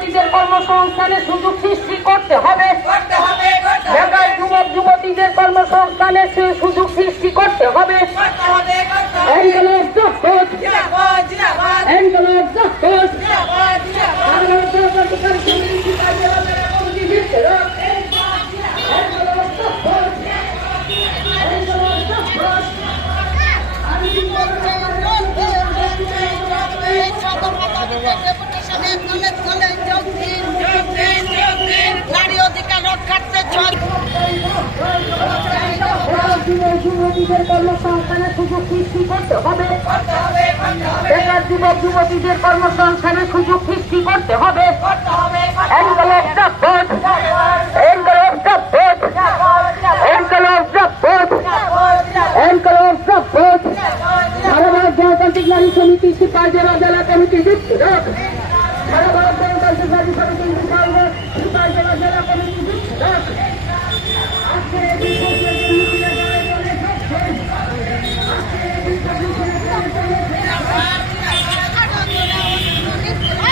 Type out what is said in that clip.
যুবতীদের কর্মসংস্থানের সুযোগ সৃষ্টি করতে হবে। বেকার যুবক যুবতীদের কর্মসংস্থানের সুযোগ সৃষ্টি করতে হবে। যুবতীদের কর্মসংস্থানের সুযোগ সৃষ্টি করতে হবে। বেকার যুবক যুবতীদের কর্মসংস্থানের সুযোগ সৃষ্টি করতে হবে। সমিতি সিপাহী জেলা কমিটি যুক্ত সারা ভারত গণতান্ত্রিক সমিতি